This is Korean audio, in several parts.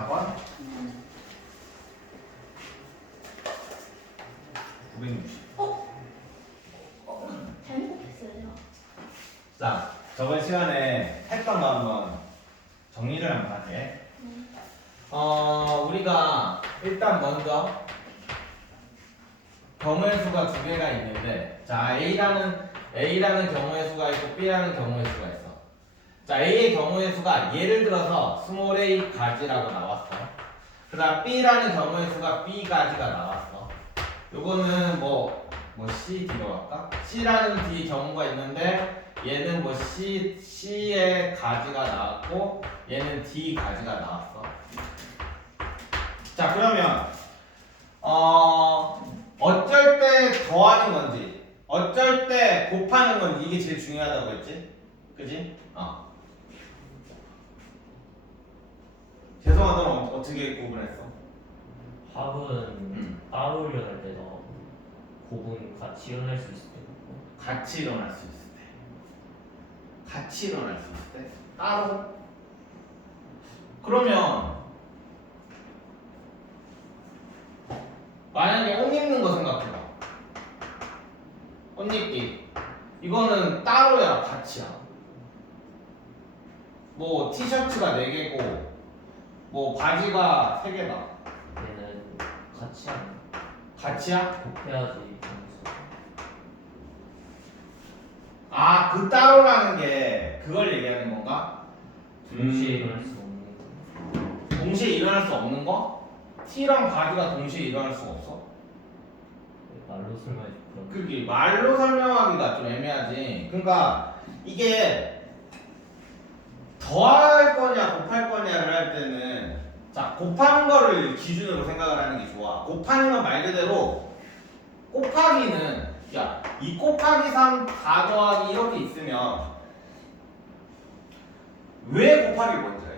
4번? 960. 잘못 했어요. 자, 저번 시간에 했던 거 한번 정리를 한번 할게. 우리가 일단 먼저 경우의 수가 두 개가 있는데, 자, A라는 경우의 수가 있고 B라는 경우의 수가 있어. 자, A의 경우의 수가 예를 들어서 스몰 a 가지라고 나왔어. 그 다음 B라는 경우의 수가 B 가지가 나왔어. 요거는 뭐 C, D로 할까? C라는 D 경우가 있는데 얘는 뭐 C의 가지가 나왔고 얘는 D 가지가 나왔어. 자, 그러면 어쩔 때 더하는 건지 어쩔 때 곱하는 건지 이게 제일 중요하다고 했지? 그지? 죄송하다. 넌 어떻게 구분했어? 합은 따로 일어날 때도 곱은 같이 일어날 수 있을 때 같이 일어날 수 있을 때. 같이 일어날 수 있을 때. 따로. 그러면 만약에 옷 입는 거 생각해봐. 옷 입기. 이거는 따로야, 같이야. 뭐 티셔츠가 4개고 뭐 바지가 3개다. 얘는 같이 하는 같이야? 곱해야지 점수. 아, 그 따로라는 게 그걸 얘기하는 건가? 동시에 일어날 수 없는 거. 동시에 일어날 수 없는 거? T랑 바지가 동시에 일어날 수가 없어? 말로 설명해 줄 그게 말로 설명하기가 좀 애매하지. 그러니까 이게 더할 거냐 곱할 거냐를 할 때는 자, 곱하는 거를 기준으로 생각을 하는 게 좋아. 곱하는 건 말 그대로 곱하기는 야, 이 곱하기 3, 4 더하기 이렇게 있으면 왜 곱하기를 먼저 해?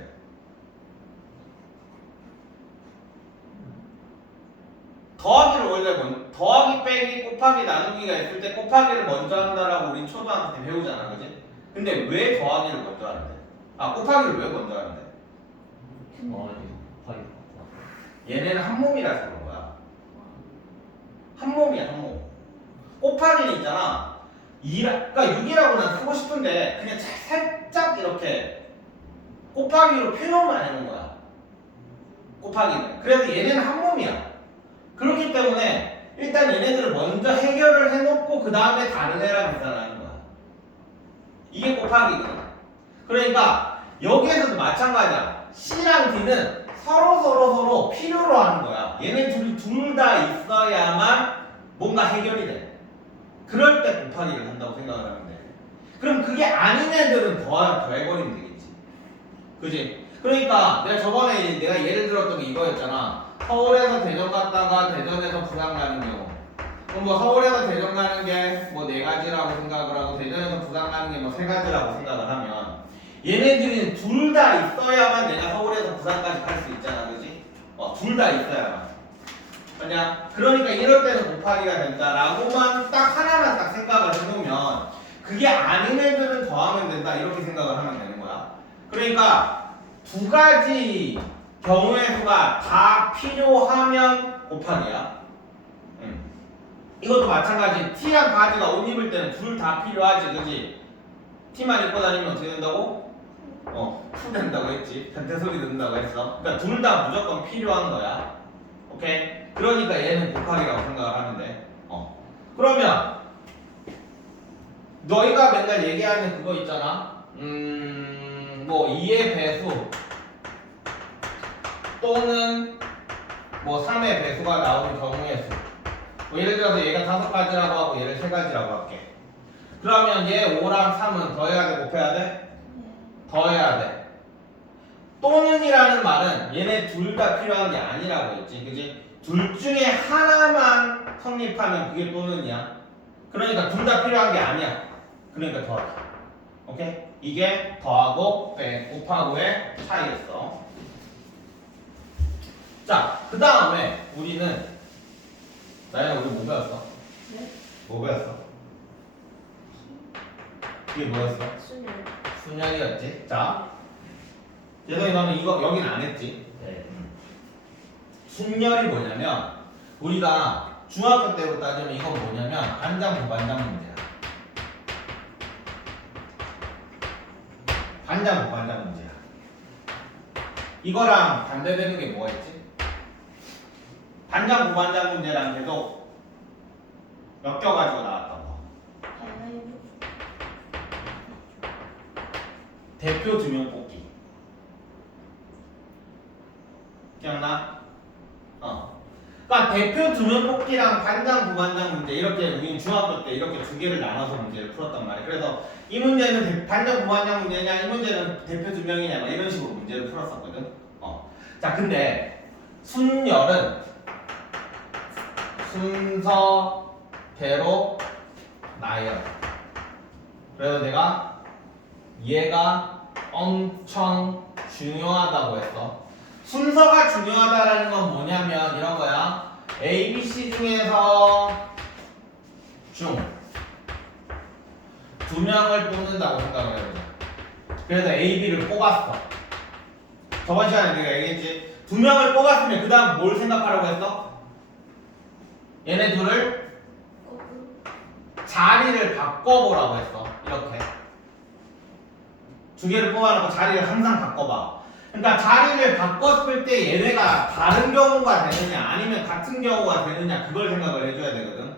더하기를 원래 더하기 빼기 곱하기 나누기가 있을 때 곱하기를 먼저 한다라고 우린 초등학교 때 배우잖아, 그지? 근데 왜 더하기를 먼저 하는데? 아, 곱하기를 왜 먼저 하는데? 곱하기 얘네는 한 몸이라서 그런 거야. 한 몸이야, 한 몸. 곱하기는 있잖아. 그러니까 6이라고 난 쓰고 싶은데 그냥 살짝 이렇게 곱하기로 표현만 해놓은 거야. 곱하기는. 그래서 얘네는 한 몸이야. 그렇기 때문에 일단 얘네들을 먼저 해결을 해놓고 그 다음에 다른 애랑 계산하는 거야. 이게 곱하기거든. 그러니까 여기에서도 마찬가지야. C랑 D는 서로 필요로 하는 거야. 얘네 둘 다 있어야만 뭔가 해결이 돼. 그럴 때 곱하기를 한다고 생각을 하면 돼. 그럼 그게 아닌 애들은 더해버리면 되겠지. 그지? 그러니까 내가 저번에 내가 예를 들었던 게 이거였잖아. 서울에서 대전 갔다가 대전에서 부산 가는 경우. 그럼 뭐 서울에서 대전 가는 게 뭐 4가지라고 생각을 하고 대전에서 부산 가는 게 뭐 3가지라고 생각을 하면 얘네들은 둘 다 있어야만 내가 서울에서 부산까지 갈 수 있잖아, 그지? 둘 다 있어야만. 아니야? 그러니까 이럴 때는 곱하기가 된다라고만 딱 하나만 딱 생각을 해놓으면 그게 아닌 애들은 더하면 된다 이렇게 생각을 하면 되는 거야. 그러니까 두 가지 경우의 수가 다 필요하면 곱하기야. 이것도 마찬가지. T랑 바지가 옷 입을 때는 둘 다 필요하지, 그지? T만 입고 다니면 어떻게 된다고? 푸 된다고 했지. 변태 소리 듣는다고 했어. 그러니까 둘 다 무조건 필요한 거야. 오케이? 그러니까 얘는 곱하기라고 생각을 하면 돼. 그러면 너희가 맨날 얘기하는 그거 있잖아. 뭐 2의 배수 또는 뭐 3의 배수가 나오는 경우의 수. 뭐 예를 들어서 얘가 5가지라고 하고 얘를 3가지라고 할게. 그러면 얘 5랑 3은 더해야 돼, 곱해야 돼? 더해야 돼. 또는이라는 말은 얘네 둘 다 필요한 게 아니라고 했지, 그지? 둘 중에 하나만 성립하면 그게 또는이야. 그러니까 둘 다 필요한 게 아니야. 그러니까 더하기. 오케이? 이게 더하고 곱하고의 차이였어. 자, 그 다음에 우리는 나연아, 우리 뭐 배웠어? 네? 뭐 배웠어? 이게 뭐였어? 수능. 수년이었지? 자, 재성이 너는 이거 여긴 안 했지? 네. 순열이 뭐냐면 우리가 중학교 때로 따지면 이건 뭐냐면 반장 부반장 문제야. 반장 부반장 문제야. 이거랑 반대되는 게 뭐가 있지? 반장 부반장 문제랑 계속 엮여가지고 나왔던 거. 대표 2명 뽑기. 기억나? 그러니까 대표 2명 뽑기랑 반장 부반장 문제 이렇게 우리 중학교 때 이렇게 두 개를 나눠서 문제를 풀었단 말이야. 그래서 이 문제는 반장 부반장 문제냐, 이 문제는 대표 2명이냐, 막 이런 식으로 문제를 풀었었거든. 자, 근데 순열은 순서대로 나열. 그래서 내가 얘가 엄청 중요하다고 했어. 순서가 중요하다라는 건 뭐냐면 이런 거야. A, B, C 중에서 중 2명을 뽑는다고 생각을 해보자. 그래서 A, B를 뽑았어. 저번 시간에 내가 얘기했지. 2명을 뽑았으면 그 다음 뭘 생각하라고 했어? 얘네 둘을 자리를 바꿔보라고 했어. 이렇게 2개를 뽑아놓고 자리를 항상 바꿔봐. 그러니까 자리를 바꿨을 때 얘네가 다른 경우가 되느냐 아니면 같은 경우가 되느냐 그걸 생각을 해줘야 되거든.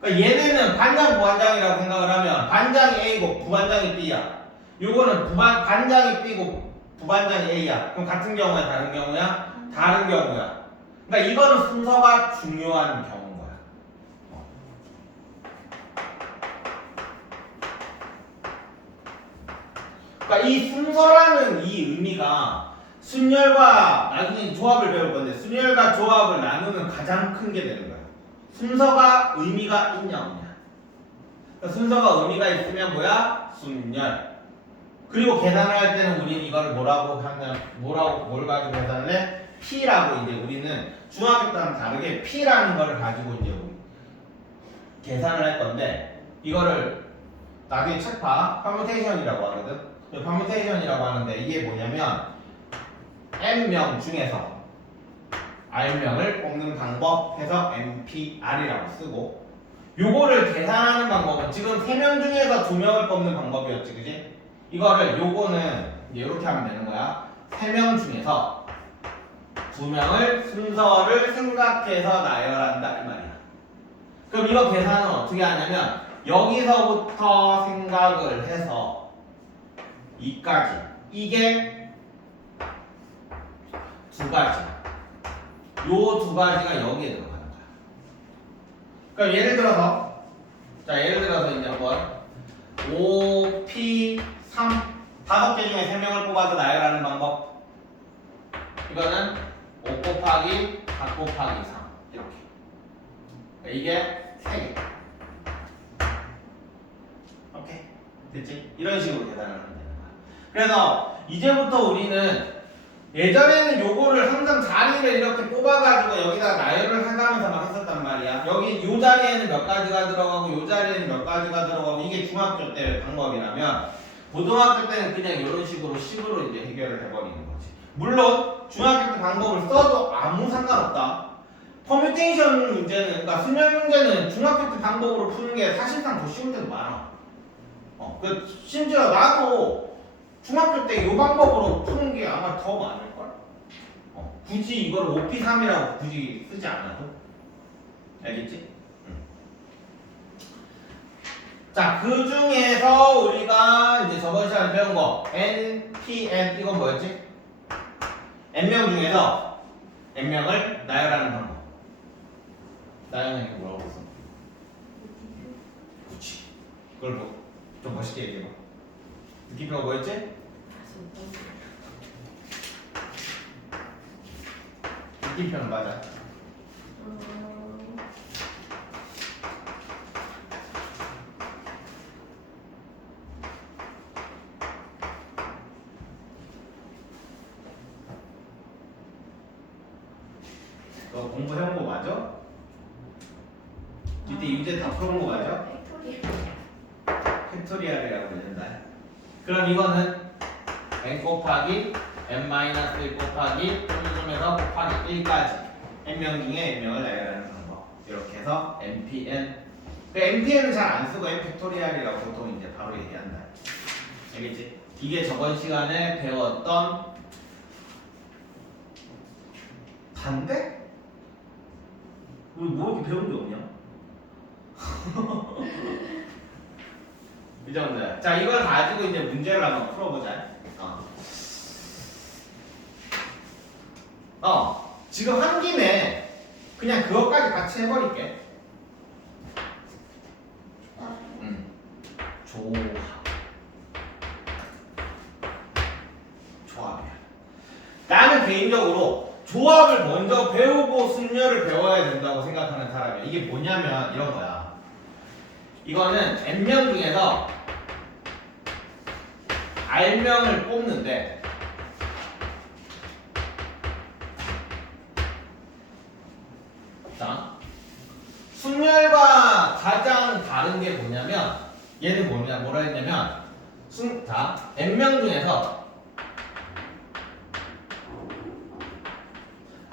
그러니까 얘네는 반장 부반장이라고 생각을 하면 반장이 A고 부반장이 B야. 요거는 반장이 B고 부반장이 A야. 그럼 같은 경우야 다른 경우야? 다른 경우야. 그러니까 이거는 순서가 중요한 경우인 거야. 그러니까 이 순서라는 이 의미가 순열과 나중에 조합을 배울 건데 순열과 조합을 나누는 가장 큰 게 되는 거야. 순서가 의미가 있냐 없냐. 그러니까 순서가 의미가 있으면 뭐야? 순열. 그리고 계산을 할 때는 우리는 이걸 뭐라고 하냐, 뭘 가지고 계산을 해? P라고 이제 우리는 중학교 때랑 다르게 P라는 걸 가지고 이제 계산을 할 건데 이거를 나중에 책 봐. 퍼뮤테이션이라고 하거든. 퍼뮤테이션이라고 하는데 이게 뭐냐면 N명 중에서 R명을 뽑는 방법 해서 NPR이라고 쓰고 요거를 계산하는 방법은 지금 3명 중에서 2명을 뽑는 방법이었지 그지? 이거를 요거는 이제 이렇게 하면 되는 거야. 3명 중에서 2명을 순서를 생각해서 나열한다 이 말이야. 그럼 이거 계산은 어떻게 하냐면 여기서부터 생각을 해서 이까지 이게 2가지야. 요 2가지가 여기에 들어가는 거야. 그럼 예를 들어서 이제 한번 O, P, 3 5개 중에 3명을 뽑아서 나열하는 방법. 이거는 5 곱하기 4 곱하기 3 이렇게. 그러니까 이게 3개. 오케이 됐지? 이런 식으로 계산을 하면 되는 거야. 그래서 이제부터 우리는 예전에는 요거를 항상 자리를 이렇게 뽑아가지고 여기다 나열을 해가면서 막 했었단 말이야. 여기 요 자리에는 몇 가지가 들어가고 요 자리에는 몇 가지가 들어가고 이게 중학교 때 방법이라면 고등학교 때는 그냥 이런 식으로 식으로 이제 해결을 해버리는 거지. 물론 중학교 때 방법을 써도 아무 상관없다. 퍼뮤테이션 문제는 그러니까 순열 문제는 중학교 때 방법으로 푸는 게 사실상 더 쉬울 때도 많아. 심지어 나도 중학교 때 이 방법으로 푸는 게 아마 더 많을걸? 굳이 이걸 5P3이라고 굳이 쓰지 않아도 알겠지? 자, 그 중에서 우리가 이제 저번 시간에 배운 거 N, P, N 이건 뭐였지? N명 중에서 N명을 나열하는 방법. 나열하는 게 뭐라고 했어? 그치. 그걸 뭐 좀 멋있게 얘기해봐. 느낌표가 뭐였지? 느낌표는 맞아. 너 공부해온 거 맞아? 이때 유제 다 풀어본 거 맞아? 팩토리얼이라고 부른다. 그럼 이거는 n 곱하기 n-1 곱하기 평균점에서 곱하기 1까지 n명 중에 n명을 나열하는 방법. 이렇게 해서 npn. npn은 잘 안 쓰고 n 팩토리얼이라고 보통 이제 바로 얘기한다. 알겠지? 이게 저번 시간에 배웠던 반대? 우리 뭐 이렇게 배운 게 없냐? 이 정도야. 자, 이걸 가지고 이제 문제를 한번 풀어보자. 지금 한 김에 그냥 그것까지 같이 해버릴게. 조합이야. 나는 개인적으로 조합을 먼저 배우고 순열을 배워야 된다고 생각하는 사람이야. 이게 뭐냐면 이런 거야. 이거는 n명 중에서 r명을 뽑는데 자, 순열과 가장 다른 게 뭐냐면 얘는 뭐라 했냐면 자, n명 중에서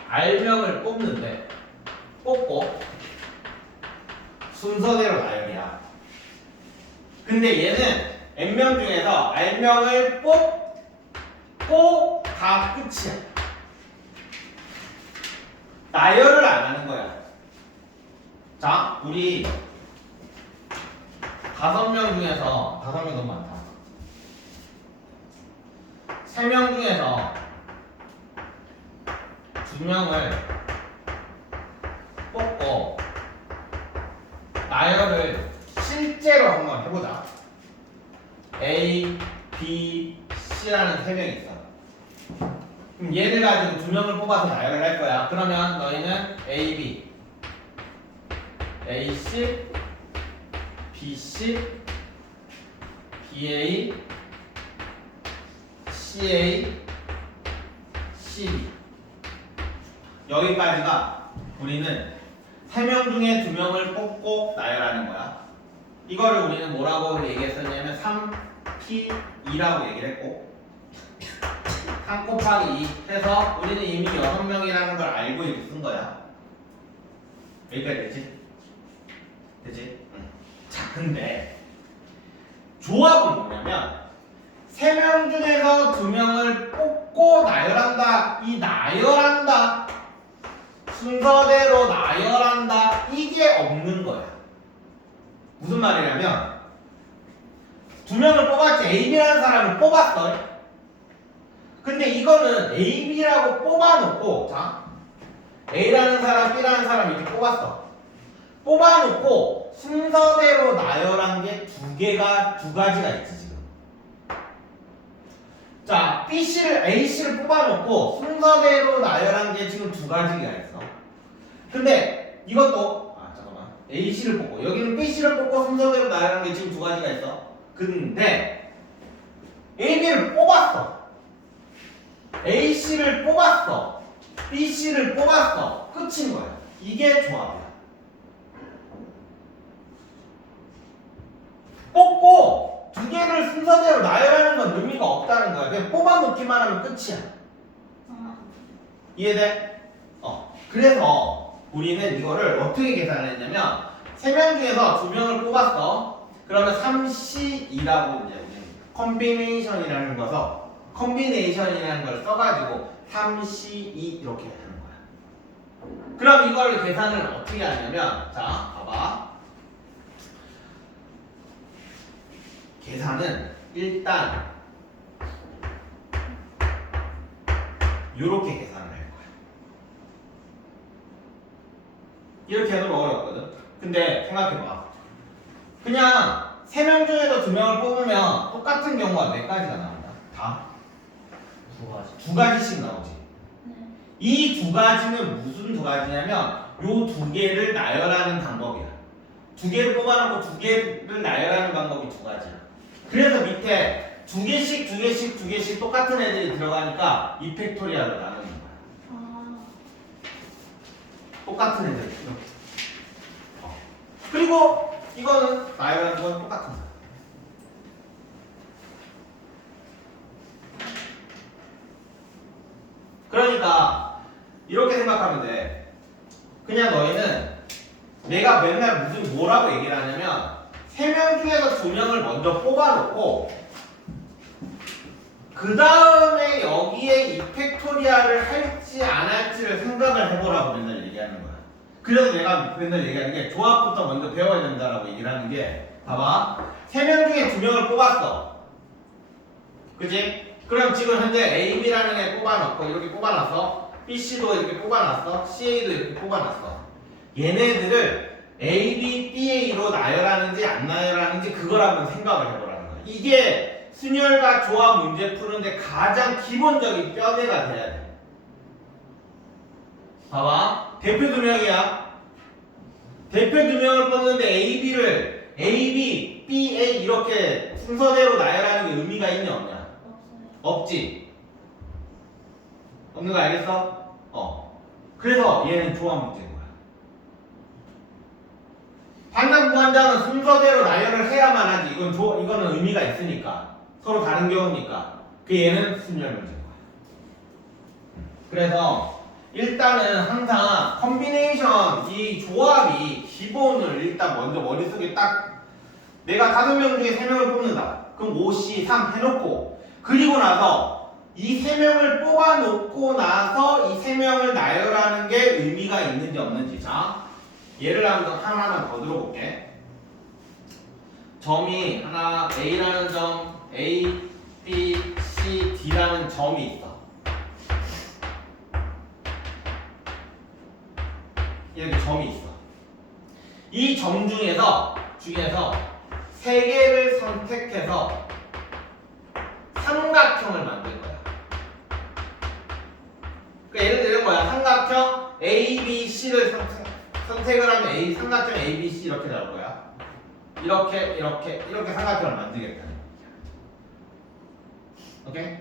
r명을 뽑고 순서대로 나열이야. 근데 얘는 n명 중에서 r명을 뽑고 다 끝이야. 나열을 안 하는 거야. 자, 우리 5명 중에서 5명 너무 많다. 3명 중에서 2명을 뽑고 나열을 실제로 한번 해보자. A, B, C라는 3명이 있어. 그럼 얘를 가지고 2명을 뽑아서 나열을 할 거야. 그러면 너희는 A, B, A, C, B, C, B, A, C, A, C, B. 여기까지가 우리는 3명 중에 2명을 뽑고 나열하는 거야. 이거를 우리는 뭐라고 얘기했었냐면 3P2라고 얘기를 했고 3 곱하기 2 해서 우리는 이미 6명이라는 걸 알고 이렇게 쓴 거야. 여기까지 되지? 되지? 응. 자, 근데 조합은 뭐냐면 3명 중에서 2명을 뽑고 나열한다. 이 나열한다. 순서대로 나열한다. 이게 없는 거야. 무슨 말이냐면 2명을 뽑았지. AB라는 사람을 뽑았어. 근데 이거는 AB라고 뽑아놓고 자 A라는 사람, B라는 사람 이렇게 뽑았어. 뽑아놓고 순서대로 나열한 게 두 가지가 있지 지금. 자, A씨를 뽑아놓고 순서대로 나열한 게 지금 2가지가 있어. 근데 이것도 잠깐만. A씨를 뽑고 여기는 B씨를 뽑고 순서대로 나열한 게 지금 2가지가 있어. 근데 AB를 뽑았어. A씨를 뽑았어. B씨를 뽑았어. 끝인 거야. 이게 조합이야. 뽑고 2개를 순서대로 나열하는 건 의미가 없다는 거야. 그냥 뽑아놓기만 하면 끝이야. 이해돼? 그래서 우리는 이거를 어떻게 계산을 했냐면 3명 중에서 2명을 뽑았어. 그러면 3C2라고 이제 컴비네이션이라는 걸 써가지고 3C2 이렇게 하는 거야. 그럼 이걸 계산을 어떻게 하냐면 자, 봐봐. 계산은 일단 이렇게 계산을 할 거야. 이렇게 해도 어렵거든. 근데 생각해봐. 그냥 3명 중에서 2명을 뽑으면 똑같은 경우가 몇 가지가 나온다? 다? 2가지씩 나오지. 이 2가지는 무슨 2가지냐면 요 2개를 나열하는 방법이야. 2개를 뽑아놓고 2개를 나열하는 방법이 2가지야. 그래서 밑에 2개씩 똑같은 애들이 들어가니까 이 팩토리얼로 나누는 거야. 똑같은 애들 이렇게. 그리고 이거는 나열하는 건 똑같은 거야. 그러니까 이렇게 생각하면 돼. 그냥 너희는 내가 맨날 무슨 뭐라고 얘기를 하냐면 3명 중에서 2명을 먼저 뽑아놓고 그 다음에 여기에 이 팩토리얼을 할지 안 할지를 생각을 해보라고 맨날 얘기하는 거야. 그래서 내가 맨날 얘기하는 게 조합부터 먼저 배워야 된다라고 얘기를 하는 게 봐봐. 3명 중에 2명을 뽑았어. 그치? 그럼 지금 현재 A, B라는 애 뽑아놓고 이렇게 뽑아놨어. B, C도 이렇게 뽑아놨어. C, A도 이렇게 뽑아놨어. 얘네들을 A, B, B, A로 나열하는지 안 나열하는지 그걸 한번 생각을 해보라는 거야. 이게 순열과 조합 문제 푸는데 가장 기본적인 뼈대가 돼야 돼. 봐봐. 대표 2명이야. 대표 2명을 뽑는데 A, B를 A, B, B, A 이렇게 순서대로 나열하는 게 의미가 있냐 없냐? 없지. 없는 거 알겠어? 그래서 얘는 조합 문제인 거야. 반장 부반장은 순서대로 나열을 해야만 하지. 이거는 의미가 있으니까. 서로 다른 경우니까. 얘는 순열 문제인 거야. 그래서 일단은 항상 컨비네이션 이 조합이 기본을 일단 먼저 머릿속에 딱 내가 5명 중에 3명을 뽑는다. 그럼 5, C, 3 해놓고 그리고 나서 이 3명을 뽑아놓고 나서 이 3명을 나열하는 게 의미가 있는지 없는지. 자, 예를 하나만 더 들어볼게. 점이 하나 A라는 점, A, B, C, D라는 점이 있어. 이렇게 점이 있어. 이 점 중에서 3개를 선택해서 삼각형을 만들 거야. 그러니까 예를 들면 뭐야? 삼각형 A, B, C를 선택을 하면 삼각형 A, B, C 이렇게 나올 거야. 이렇게 삼각형을 만들겠다는 거야. 오케이?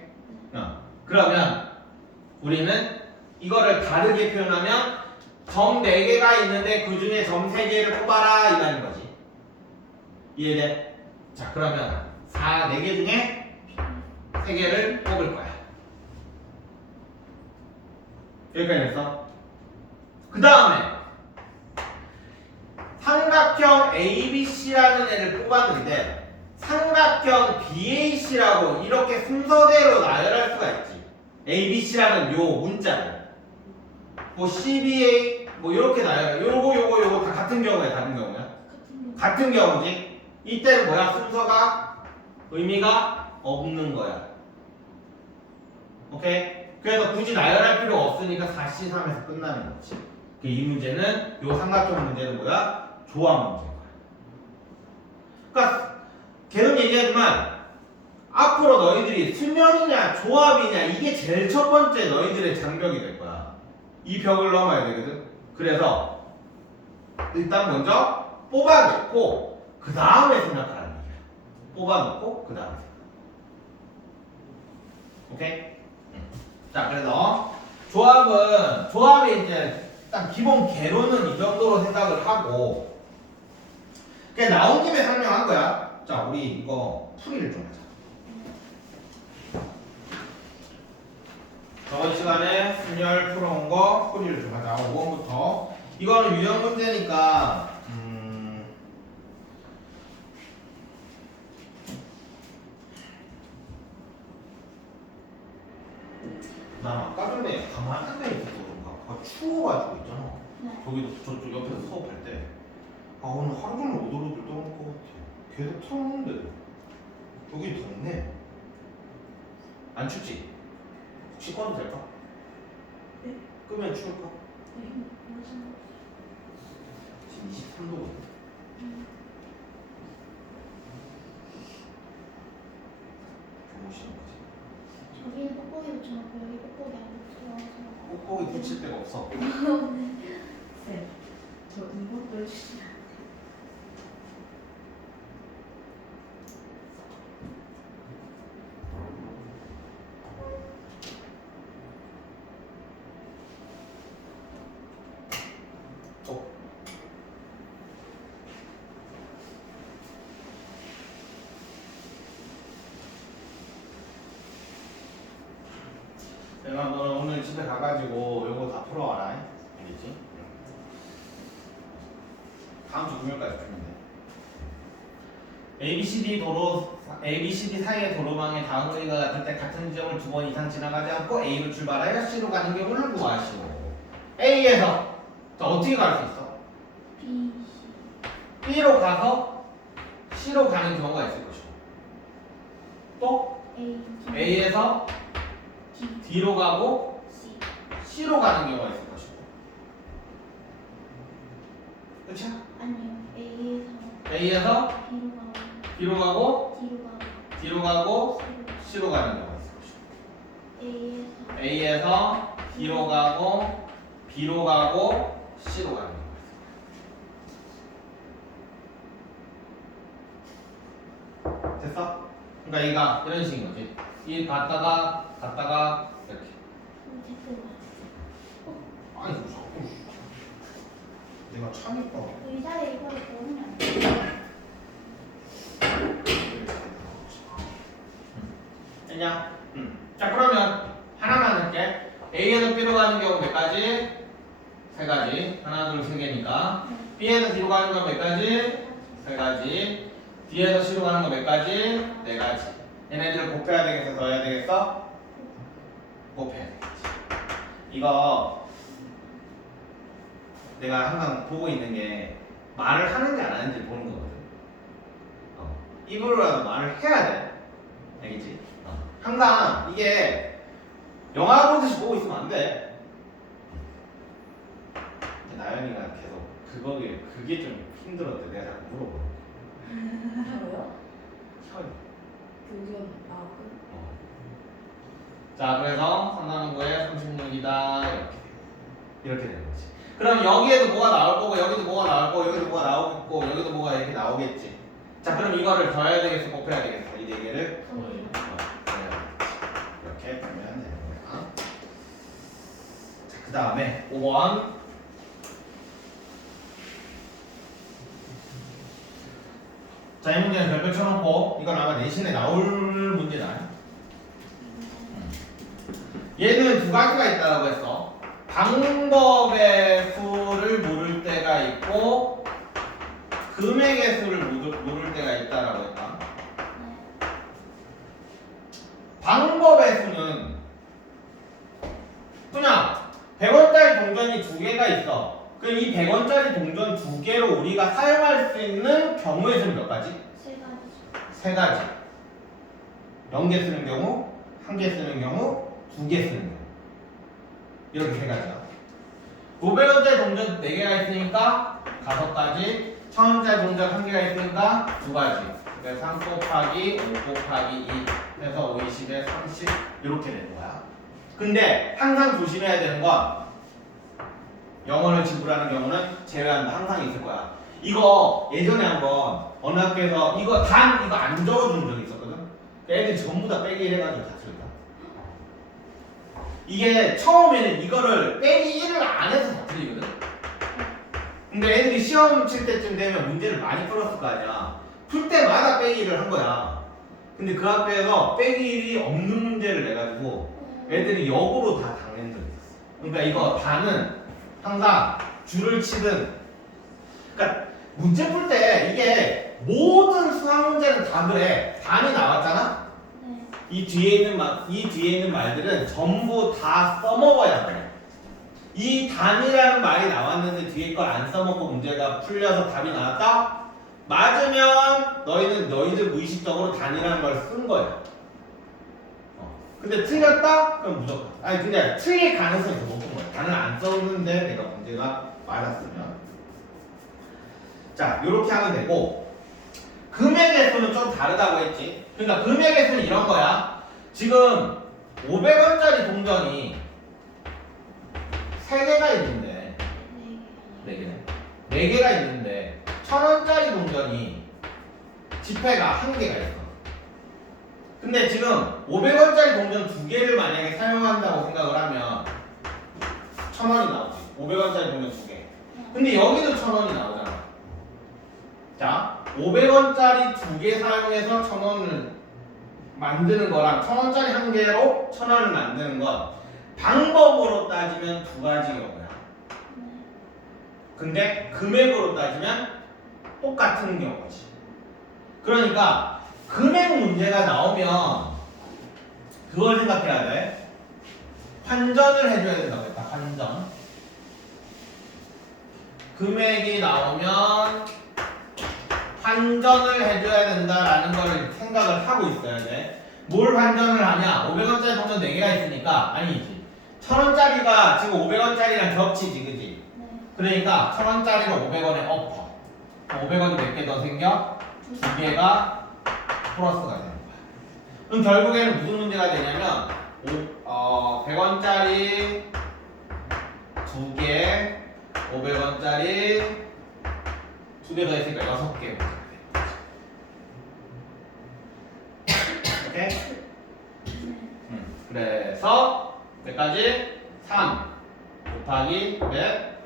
그러면 우리는 이거를 다르게 표현하면 점 4개가 있는데 그 중에 점 3개를 뽑아라 이 말인 거지. 이해돼? 자, 그러면 4개 중에 3개를 뽑을 거야. 여기까지 됐어? 그 다음에 삼각형 ABC라는 애를 뽑았는데 삼각형 BAC라고 이렇게 순서대로 나열할 수가 있지. ABC라는 요 문자를 뭐 CBA 뭐 이렇게 나열해. 요거 다 같은 경우야. 같은 경우지. 이때는 뭐야? 순서가 의미가 없는 거야. 오케이? 그래서 굳이 나열할 필요가 없으니까 4C3에서 끝나는 거지. 이 문제는 요 삼각형 문제는 뭐야? 조합 문제인 거야. 그러니까 계속 얘기하지만 앞으로 너희들이 순열이냐 조합이냐 이게 제일 첫 번째 너희들의 장벽이 될 거야. 이 벽을 넘어야 되거든. 그래서 일단 먼저 뽑아놓고 그 다음에 생각하라는 얘기야. 뽑아놓고 그 다음에 생각. 오케이? 자, 그래서 조합이 이제 딱 기본 개론은 이 정도로 생각을 하고 그냥 나온 김에 설명한 거야. 자, 우리 이거 풀이를 좀 하자. 저번 시간에 순열 풀어온 거 풀이를 좀 하자. 5번부터 이거는 유형 문제니까 나 아까 전에 가만히 앉아있어서 그런가 추워가지고 있잖아. 네. 저기도 저쪽 옆에서 수업할 때 오늘 하루 종일 오돌오돌 떠는 것 같아. 계속 틀었는데 여기 덥네. 안 춥지? 혹시 꺼도 될까? 네. 끄면 추울까? 네. 지금 23도거든. 주무시는 거지. 저기 뽁뽁이 붙여놓고 여기 뽁뽁이 안 붙여서 뽁뽁이 붙일 데가 없어. 쌤, 저 이것도 해주시면 내가 너는 오늘 집에 가가지고 요거 다 풀어와라. 알겠지? 다음 주 금요일까지 풀면 돼. ABCD 사이의 도로망에 다음 거리가 같을 때 같은 지점을 두 번 이상 지나가지 않고 A로 출발하여 C로 가는 경우를 구하시오. A에서 자 어떻게 갈 수 있어? B, B로 가서 C로 가는 경우가 있을 것이고 또 A, D, A에서 D, D로 가고 C. C로 가는 경우가 있을 것이고 그렇죠? 아니요. A에서 A에서 B로 가고 B로 가고 D로 가고 D로 가고 C로 C로 가는 경우가 있을 것이고 A에서 A에서 D로 가고 B로 가고 C로 가는 경우가 있어. 됐어? 그러니까 얘가 이런 식인 거지. 이 갔다가 이렇게. 댓글 봐. 아니 자꾸 내가 차니까. 의자에 이거를 넣으면 안 돼. 됐냐? 자 그러면 하나만 할게. A에서 B로 가는 경우 몇 가지? 세 가지. 하나, 둘, 세 개니까. B에서 D로 가는 건 몇 가지? 세 가지. D에서 C로 가는 건 몇 가지? 네 가지. 얘네들을 곱해야 되겠어? 더해야 되겠어? 곱해야 되겠지. 이거 내가 항상 보고 있는 게 말을 하는지 안 하는지 보는 거거든. 입으로라도 말을 해야 돼. 알겠지? 항상 이게 영화 보듯이 보고 있으면 안 돼. 근데 나연이가 계속 그게 좀 힘들었대. 내가 자꾸 물어봐. 저요? 혀이. 교견 자, 그래서 상당한거에 36이다 이렇게 되는 거지. 그럼 여기에도 뭐가 나올 거고 여기도 뭐가 나올 거고 여기도 뭐가 나오겠고 여기도 뭐가 이렇게 나오겠지. 자, 그럼 이거를 더해야 되겠어, 곱해야 되겠어. 이 네 개를 이렇게 보면 되는 거야. 자, 그 다음에 5번. 자, 이 문제는 별표 쳐놓고 이건 아마 내신에 나올 문제다. 얘는 두 가지가 있다라고 했어. 방법의 수를 모를 때가 있고 금액의 수를 모를 때가 있다라고 했다. 방법의 수는 그냥 100원짜리 동전이 두 개가 있어. 그럼 이 100원짜리 동전 두 개로 우리가 사용할 수 있는 경우의 수는 몇 가지? 세 가지. 세 가지. 0개 쓰는 경우, 1개 쓰는 경우, 2개 쓰는 경우. 이렇게 세 가지야. 500원짜리 동전 4개가 있으니까 5가지. 1000원짜리 동전 1개가 있으니까 2가지. 그래서 3 곱하기 5 곱하기 2 해서 5, 20에 30 이렇게 되는 거야. 근데 항상 조심해야 되는 건 영어를 지불하는 경우는 제외한다. 항상 있을 거야. 이거 예전에 한번 어느 학교에서 이거 안 적어주는 적이 있었거든. 애들이 전부 다 빼기 해가지고 다 틀렸다. 이게 처음에는 이거를 빼기 1을 안 해서 다 틀리거든. 근데 애들이 시험 칠 때쯤 되면 문제를 많이 풀었을 거 아니야. 풀 때마다 빼기 1을 한 거야. 근데 그 학교에서 빼기 1이 없는 문제를 내가지고 애들이 역으로 다 당낸 적이 있었어. 그러니까 이거 단은 항상 줄을 치든, 그러니까 문제 풀 때 이게 모든 수학 문제는 다 그래. 단이 나왔잖아. 네. 이 뒤에 있는 말들은 전부 다 써먹어야 돼. 이 단이라는 말이 나왔는데 뒤에 걸 안 써먹고 문제가 풀려서 답이 나왔다? 맞으면 너희들 무의식적으로 단이라는 걸 쓴 거야. 근데 틀렸다? 그럼 무조건. 아니 근데 틀릴 가능성이 더 높은 거야. 단을 안 썼는데 내가 문제가 맞았으면. 자, 이렇게 하면 되고, 금액의 수는 좀 다르다고 했지. 그러니까 금액의 수는 이런 거야. 지금 500원짜리 동전이 3개가 있는데, 4개네. 4개가 있는데 1000원짜리 동전이 지폐가 1개가 있어. 근데 지금 500원짜리 동전 2개를 만약에 사용한다고 생각을 하면 1000원이 나오지. 500원짜리 동전 2개. 근데 여기도 1000원이 나오잖아. 자, 500원짜리 2개 사용해서 1000원을 만드는 거랑 1000원짜리 1개로 1000원을 만드는 건 방법으로 따지면 두 가지 경우야. 네. 근데 금액으로 따지면 똑같은 경우지. 그러니까 금액 문제가 나오면 그걸 생각해야 돼. 환전을 해줘야 된다고 했다. 환전. 금액이 나오면 환전을 해줘야 된다라는 걸 생각을 하고 있어야 돼. 뭘 환전을 하냐? 500원짜리 돈은 4개가 있으니까 아니지. 1000원짜리가 지금 500원짜리랑 겹치지, 그지? 네. 그러니까 1000원짜리를 500원에 엎어. 500원이 몇 개 더 생겨? 2개가 플러스가 되는 거야. 그럼 결국에는 무슨 문제가 되냐면 100원짜리 2개, 500원짜리 2개 더 있으니까 6개. 오케이? 그래서 몇까지? 3 곱하기 몇?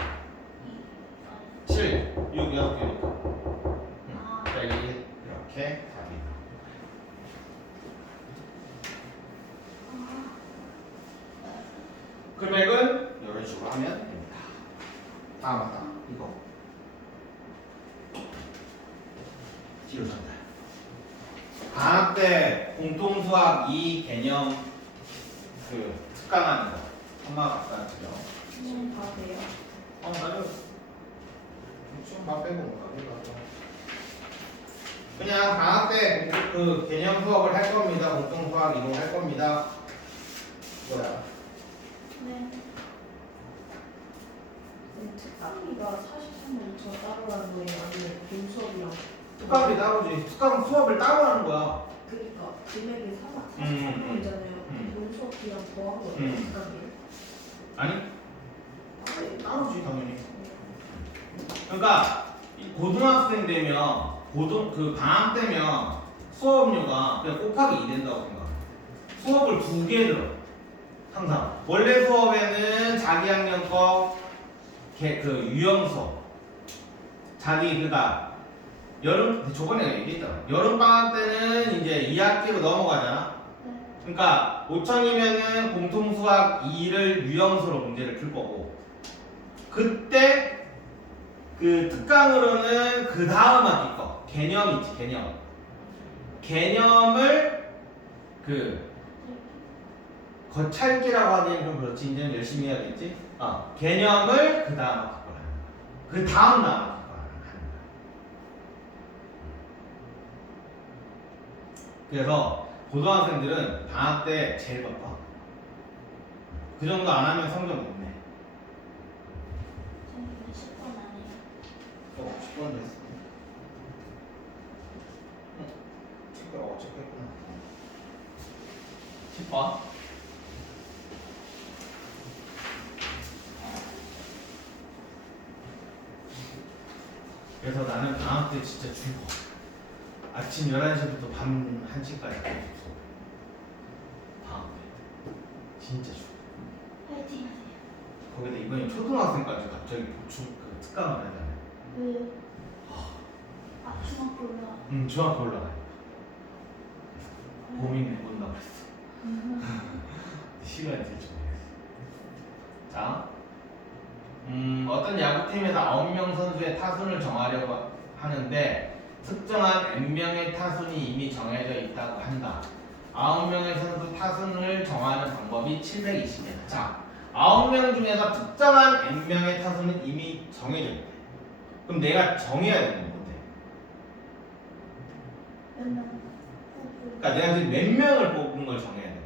7, 6, 6개니까 빼기 이렇게 답이. 금액은 이런 식으로 하면 됩니다. 아 맞다 이거 뒤로 전달. 방학 때 공통수학 2 개념 그 특강하는 거 엄마가 아까 드려. 지금 다 돼요? 나는 지금 밥 빼고 못 그냥 방학 때 그 개념 수업을 할 겁니다. 공통수학 이동할 겁니다. 뭐야? 네. 특강비가 43만 2천 따로라는 거예요? 아니면 본 수업이랑? 특강이 따로지. 특강 수업을 따로 하는 거야. 그러니까 금액이 43만이잖아요. 본 수업이랑 더한 거예요? 특강비? 아니? 따로지 당연히. 그러니까 이 고등학생 되면 그 방학 때면 수업료가 그냥 곱하기 2 된다고 생각해. 수업을 2개 들어. 항상 원래 수업에는 자기 학년 거 그 유형 수업. 그러니까 여름 저번에 얘기했잖아. 여름 방학 때는 이제 2학기로 넘어가잖아. 네. 그러니까 5천이면은 공통 수학 2를 유형수로 문제를 풀 거고. 그때 그 특강으로는 그 다음 학기 거 개념 있지 개념. 개념을 그 거찰기라고 하기엔 좀 그렇지. 이제는 열심히 해야겠지. 개념을 그 다음 학기 거라. 그 다음 학기 거라. 그래서 고등학생들은 방학 때 제일 바빠. 그 정도 안 하면 성적 못 내. 저는 10번 안 해요. 10번도 했어. 체크했구나. 10번. 그래서 나는 방학 때 진짜 죽어. 아침 11시부터 밤 1시까지 계속 수업. 방학 때. 진짜 죽어. 파이팅 하세요. 거기다 이번에 초등학생까지 갑자기 보충 그 특강을 하잖아요. 왜요? 중학교 올라. 중학교 올라가요. 고민 해본다고 했어. 시간이 될지 모르겠어. 자, 어떤 야구팀에서 9명 선수의 타순을 정하려고 하는데 특정한 N명의 타순이 이미 정해져 있다고 한다. 9명의 선수 타순을 정하는 방법이 720개. 자, 9명 중에서 특정한 N명의 타순은 이미 정해져 있대. 그럼 내가 정해야 되는 건데. 몇 명? 그러니까 내가 지금 몇 명을 뽑은 걸 정해야 돼.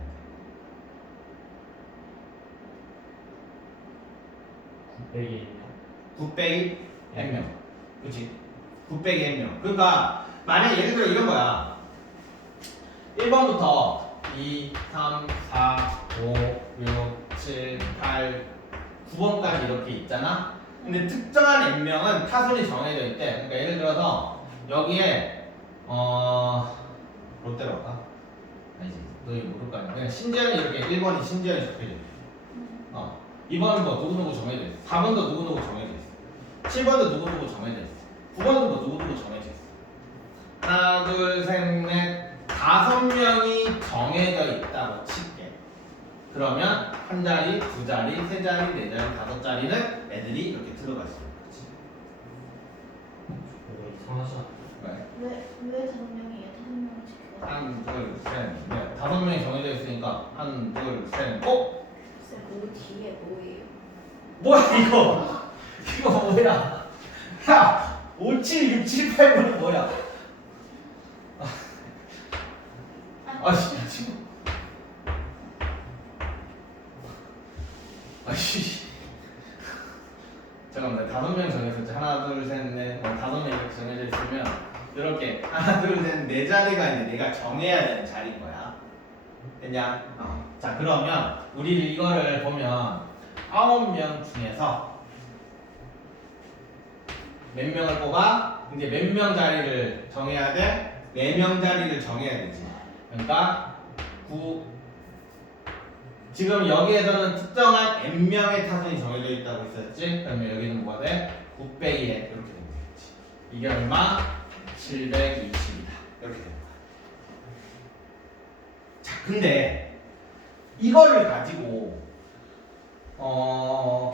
9 빼기 N명. 그치? 9 빼기 N명. 그러니까 만약 예를 들어 이런 거야. 1번부터 2, 3, 4, 5, 6, 7, 8, 9번까지 이렇게 있잖아. 근데 특정한 N명은 타순이 정해져 있대. 그러니까 예를 들어서 여기에 롯데로 할까? 아니지. 너희 모를 거 아니야. 그냥 신재현이 이렇게 1번이 신재현이 적혀져 있대. 2번은 뭐 누구누구 정해져 있어. 4번도 누구누구 정해져 있어. 7번도 누구누구 정해져 있어. 9번도 뭐 누구누구 정해져 있어. 하나, 둘, 셋, 넷, 5명이 정해져 있다고 칠게. 그러면 한 자리, 두 자리, 세 자리, 네 자리, 다섯 자리는 애들이 이렇게 들어갈 수 있는 거지. 이거 이상하지 않아? 네. 왜 5명이에요? 5명을 지켜요? 한, 둘, 셋, 넷. 다섯 명이 정해져 있으니까 한, 둘, 셋, 넷. 쌤, 그 뒤에 뭐예요? 뭐야 이거? 이거 뭐야? 야, 5, 7, 6, 7, 8, 9는 뭐야? 지금. 잠깐만, 다섯 명 정해서 하나, 둘, 셋, 넷, 다섯 명 이렇게 정해져 있으면 이렇게 하나, 둘, 셋, 네 자리가 이제 내가 정해야 되는 자리인 거야. 됐냐? 자, 그러면 우리 이거를 보면 9명 중에서 몇 명을 뽑아? 이제 몇 명 자리를 정해야 돼? 4명 자리를 정해야 되지. 그러니까 9. 지금 여기에서는 특정한 n명의 타선이 정해져 있다고 했었지? 그러면 여기는 뭐가 돼? 9 빼기 n 이렇게 되면 되겠지. 이게 얼마? 720이다. 이렇게 되는 거야. 자, 근데 이거를 가지고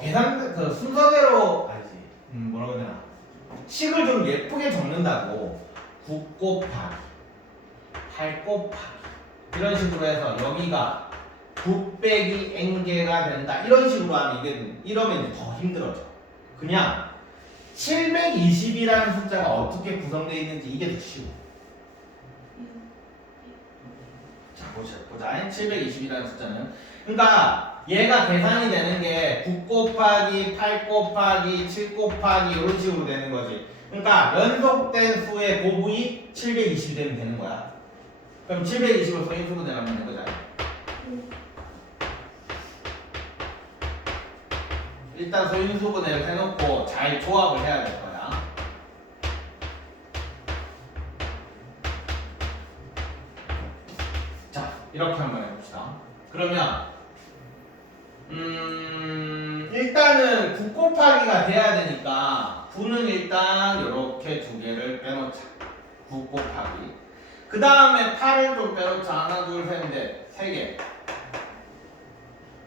계산 그 순서대로 아니지. 뭐라고 해야 되나? 식을 좀 예쁘게 적는다고 9 곱하기 8 곱하기 이런 식으로 해서 여기가 9 빼기 n개가 된다 이런 식으로 하면 이러면 이제 더 힘들어져. 그냥 720이라는 숫자가 어떻게 구성되어 있는지 이게 더 쉬워. 자, 보자. 720이라는 숫자는 그러니까 얘가 계산이 되는 게 9 곱하기 8 곱하기 7 곱하기 이런 식으로 되는 거지. 그러니까 연속된 수의 곱이 720이 되면 되는 거야. 그럼 720을 소인수로 내가면 되는 거잖아. 일단 소인수분해를 해놓고 잘 조합을 해야 될 거야. 자, 이렇게 한번 해봅시다. 그러면 일단은 9 곱하기가 돼야 되니까 9는 일단 이렇게 두 개를 빼놓자. 9 곱하기. 그 다음에 8을 좀 빼놓자. 하나, 둘, 셋, 넷. 3개.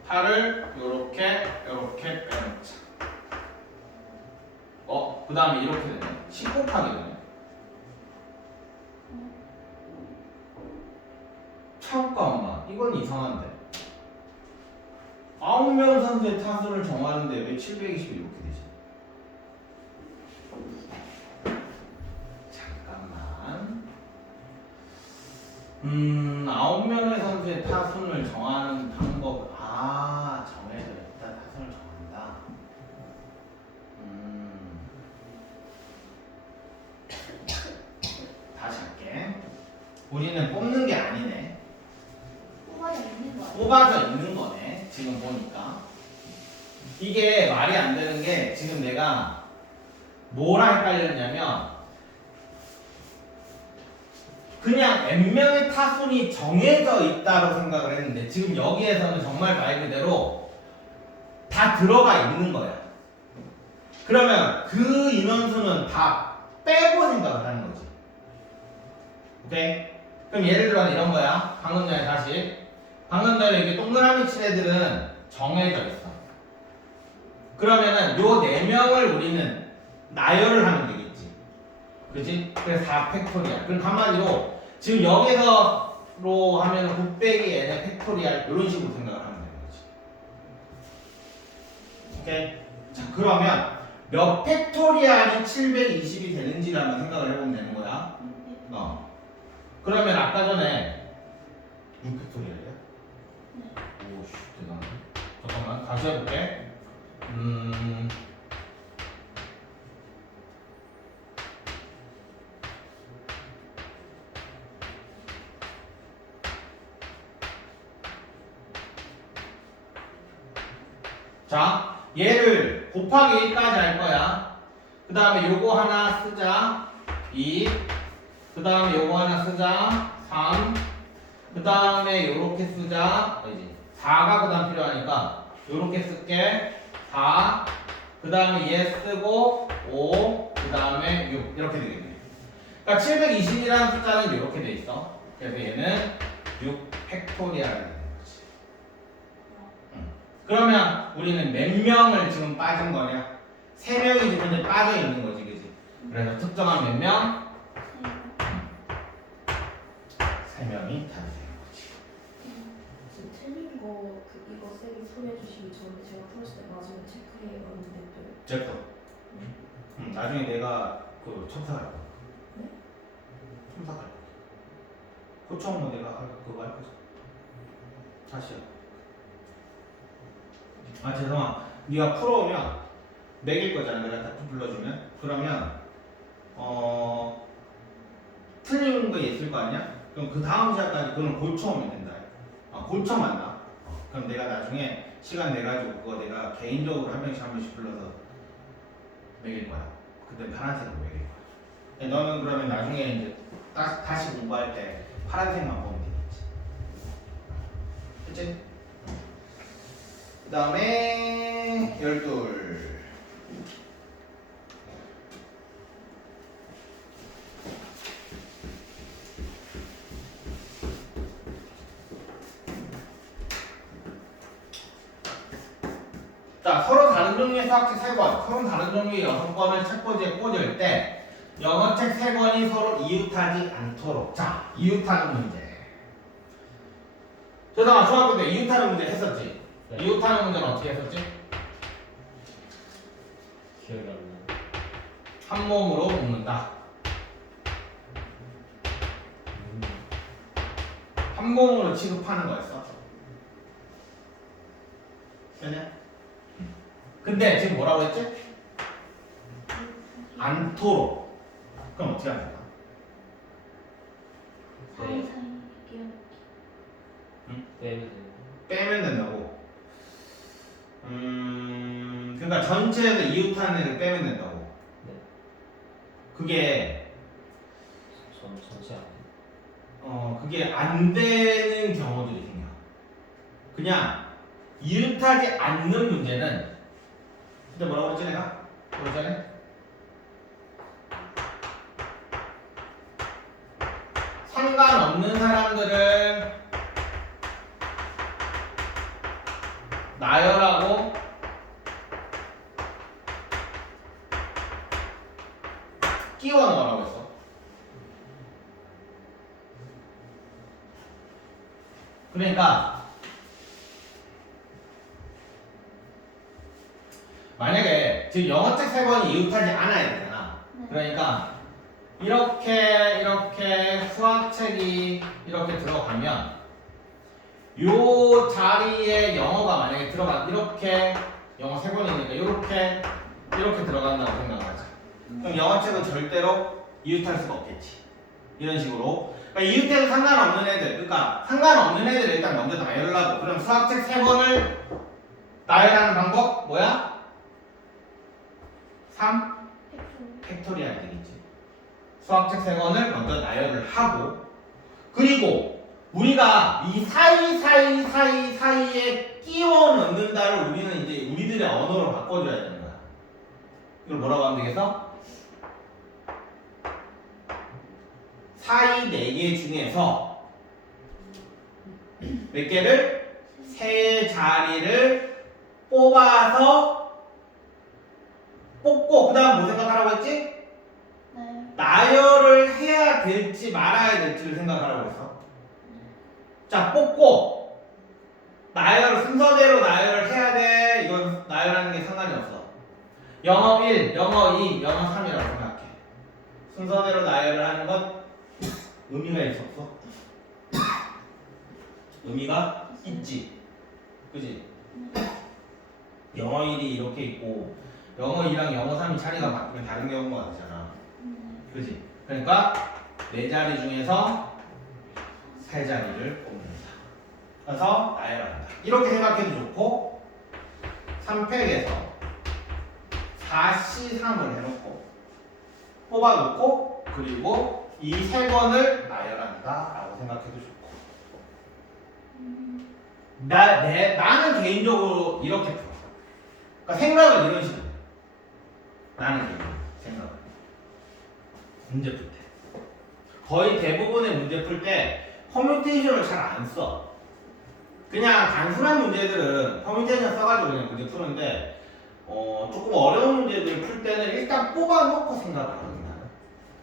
8을 요렇게 빼놓자. 그 다음에 이렇게 되네. 10 곱하기 되네. 잠깐만, 이건 이상한데. 9명 선수의 타수를 정하는데 왜 720이 이렇게 되지? 잠깐만. 9명의 선수의 타순을 정하는 방법. 정해져 있다. 타순을 정한다. 다시 할게. 우리는 뽑는 게 아니네. 뽑아야 있는 거 아니에요? 뽑아서 있는 거네. 지금 보니까. 이게 말이 안 되는 게 지금 내가 뭐랑 헷갈렸냐면 그냥 n명의 타순이 정해져 있다고 생각을 했는데 지금 여기에서는 정말 말 그대로 다 들어가 있는 거야. 그러면 그 인원수는 다 빼고 생각을 하는 거지. 오케이? 그럼 예를 들어 이런 거야. 방금 전에 다시. 방금 전에 이렇게 동그라미 친 애들은 정해져 있어. 그러면은 요 4명을 우리는 나열을 하면 되겠지. 그지? 그래서 4팩토리얼. 그럼 한마디로 지금 여기서로 하면 9 빼기 n의 팩토리얼 이런 식으로 생각을 하면 되는 거지. 오케이? 자, 그러면 몇 팩토리얼이 720이 되는지를 한번 생각을 해보면 되는 거야. 그러면 아까 전에 6팩토리얼이야? 오씨, 대단하네. 잠깐만, 다시 해볼게. 자, 얘를 곱하기 1까지 할 거야. 그 다음에 요거 하나 쓰자. 2. 그 다음에 요거 하나 쓰자. 3. 그 다음에 요렇게 쓰자. 어디지? 4가 그 다음 필요하니까 요렇게 쓸게. 4. 그 다음에 얘 쓰고 5. 그 다음에 6. 이렇게 되겠네. 그러니까 720이라는 숫자는 이렇게 돼 있어. 그래서 얘는 6 팩토리얼이 되는 거지. 그러면 우리는 몇 명을 지금 빠진 거냐? 3명이 지금 현재 빠져 있는 거지, 그지? 그래서 특정한 몇 명? 3명이 답이 되는 거지. 지금 틀린 거 이거 쌤이 소개해 주시기 전에 제가 풀었을 때 나중에 체크해 봤는데 또 제거. 나중에 내가 그 첨삭할 거야. 네? 첨삭할 거야. 고청 뭐 내가 그거 할 거지. 다시요. 아 죄송아. 네가 풀어오면 매길 거잖아. 내가 다 불러주면. 그러면 틀린 거 있을 거 아니야? 그럼 그 다음 시간까지 그건 골쳐오면 된다. 골쳐 만나. 그럼 내가 나중에 시간 내가지고 그거 내가 개인적으로 한 명씩 불러서 매길 거야. 그때 파란색으로 매길 거야. 근데 너는 그러면 나중에 이제 다시 공부할 때 파란색만 보면 되겠지. 그치? 그 다음에 12. 자, 서로 다른 종류의 수학책 3권, 서로 다른 종류의 6권을 책꽂이에 꽂을 때 영어책 3권이 서로 이웃하지 않도록. 자, 이웃하는 문제. 저도 중학교 때 이웃하는 문제 했었지? 네. 이웃하는 문제는 어떻게 했었지? 기억이 안 나. 한 몸으로 묶는다. 한 몸으로 취급하는 거였어. 그냥? 근데 지금 뭐라고 했지? 않도록. 그럼 어떻게 하면 될까? 사이사이 끼워. 빼면 빼면 된다고. 그러니까 전체에서 이웃하는 애를 빼면 된다고. 네. 그게 전체 안 그게 안 되는 경우들이 생겨. 그냥 이웃하지 않는 문제는 근데 뭐라고 했지 내가? 뭐라 전에? 상관없는 사람들을 나열하고 끼워 넣으라고 했어. 그러니까 만약에 지금 영어책 3권이 이웃하지 않아야 되잖아. 네. 그러니까 이렇게 수학책이 이렇게 들어가면 요 자리에 영어가 만약에 들어가 이렇게 영어 3권이니까 이렇게 들어간다고 생각하자. 그럼 영어책은 절대로 이웃할 수가 없겠지. 이런 식으로. 그러니까 이웃해도 상관없는 애들, 그러니까 상관없는 애들 일단 먼저 나열을 하고, 그럼 수학책 3권을 나열하는 방법 뭐야? 3 팩토리얼 되겠지. 수학책 3권을 먼저 나열을 하고, 그리고 우리가 이 사이에 끼워 넣는다를 우리는 이제 우리들의 언어로 바꿔줘야 되는 거야. 이걸 뭐라고 하면 되겠어? 사이 4개 중에서 몇 개를? 3자리를 뽑아서 뽑고 그 다음 뭐 생각하라고 했지? 네. 나열을 해야 될지 말아야 될지를 생각하라고 했어. 자, 뽑고 순서대로 나열을 해야 돼. 이건 나열하는 게 상관이 없어. 영어 1, 영어 2, 영어 3이라고 생각해. 순서대로 나열을 하는 건 의미가 있어 없어? 의미가 있지. 그지? 영어 1이 이렇게 있고 영어 2랑 영어 3이 자리가 바뀌면 다른 경우가 되잖아. 그지? 그러니까 4자리 중에서 3자리를 뽑는다. 그래서 나열한다. 이렇게 생각해도 좋고 3팩에서 4C3을 해놓고 뽑아놓고 그리고 이 3권을 나열한다 라고 생각해도 좋고 나는 개인적으로 이렇게 풀어. 그러니까 생각은 이런 식으로 나는 개인적으로 생각을 문제 풀 때 거의 대부분의 문제 풀 때 퍼뮤테이션을 잘 안 써. 그냥 단순한 문제들은 퍼뮤테이션 써가지고 그냥 문제 푸는데 조금 어려운 문제들 풀 때는 일단 뽑아놓고 생각을 하거든요.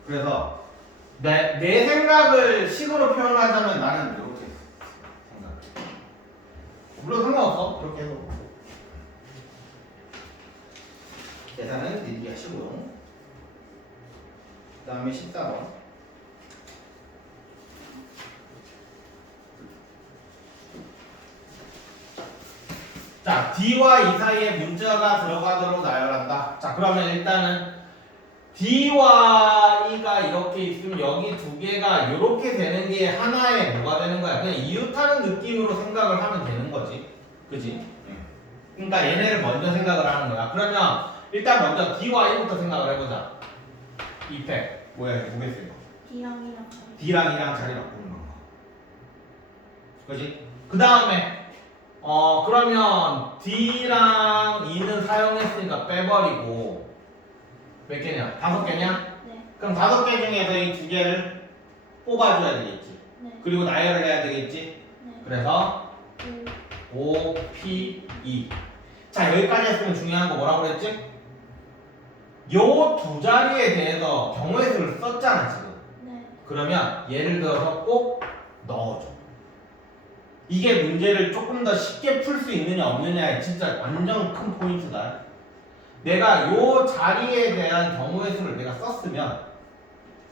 그래서 내 생각을 식으로 표현하자면 나는 이렇게 생각. 물론 상관없어. 이렇게 해서 계산은 니들이 하시고요. 그 다음에 14번. 자, D와 E 사이에 문자가 들어가도록 나열한다. 자, 그러면 일단은 D와 E가 이렇게 있으면 여기 두 개가 이렇게 되는 게 하나의 뭐가 되는 거야? 그냥 이웃하는 느낌으로 생각을 하면 되는 거지. 그지? 그러니까 얘네를 먼저 생각을 하는 거야. 그러면 일단 먼저 D와 E부터 생각을 해보자. 이펙. 뭐야, 이거 뭐겠어, 이거? D랑이랑 자리. D랑 E랑 자리 바꾸는 거. 그지? 그 다음에 그러면 D랑 E는 사용했으니까 빼버리고 몇 개냐? 5개냐? 네. 그럼 5개 중에서 이 2개를 뽑아줘야 되겠지. 네. 그리고 나열을 해야 되겠지. 네. 그래서 O, P, E. 자, 여기까지 했으면 중요한 거 뭐라고 그랬지? 요 두 자리에 대해서 경우의 수를 썼잖아, 지금. 네. 그러면 예를 들어서 꼭 넣어줘. 이게 문제를 조금 더 쉽게 풀 수 있느냐 없느냐에 진짜 완전 큰 포인트다. 내가 요 자리에 대한 경우의 수를 내가 썼으면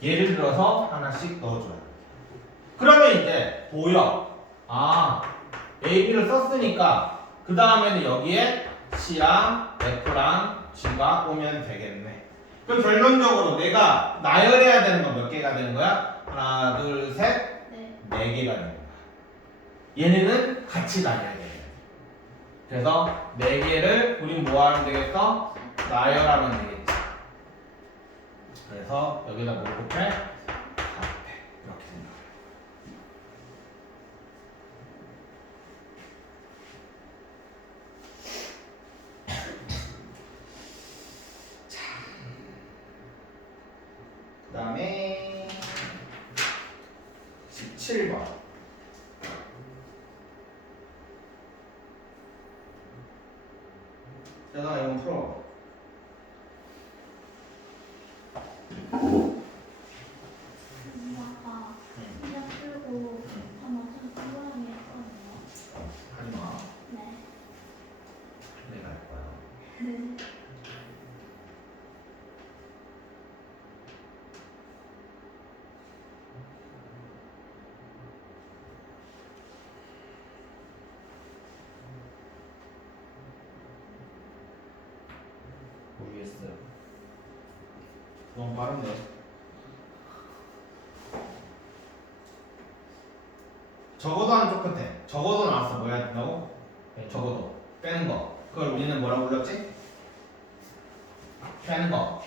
예를 들어서 하나씩 넣어줘야 돼. 그러면 이제 보여. 아, A, B를 썼으니까 그 다음에는 여기에 C랑 F랑 G가 오면 되겠네. 그럼 결론적으로 내가 나열해야 되는 건 몇 개가 되는 거야? 하나, 둘, 셋, 네. 4개가 되는 거야. 얘네는 같이 나열해야 돼. 그래서 4개를 우린 뭐 하면 되겠어? 나열하면 되겠지. 그래서 여기다 뭘 곱해? 400. 이렇게 생각해. 그 다음에 17번. 자, 이건 풀어. 아까 시작 풀고 한번 좀 궁금한 게 있거든요. 하지 마. 네. 내가 할 거야. 네. 모르겠어요. 너무 빠른데. 적어도 한쪽 끝에. 적어도 나왔어. 뭐 해야 된다고? 적어도. 빼는 거. 그걸 우리는 뭐라고 불렀지? 빼는 거.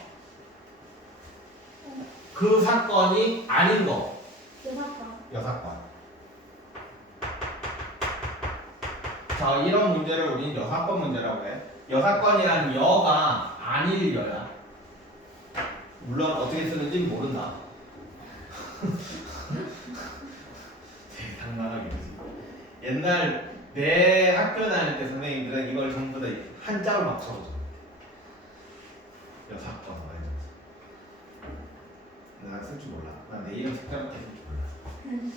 그 사건이 아닌 거. 여사건. 여사건. 자, 이런 문제를 우리는 여사건 문제라고 해. 여사건이란 여가 아닐 여야. 물론 어떻게 쓰는지 모른다. 되게 당당하게 그지. 옛날 내 학교 다닐 때 선생님들은 이걸 전부 다 한자로 막 적어줘. 여사건 난 쓸 줄 몰라. 난 내 이름 색깔밖에 쓸 줄 몰라.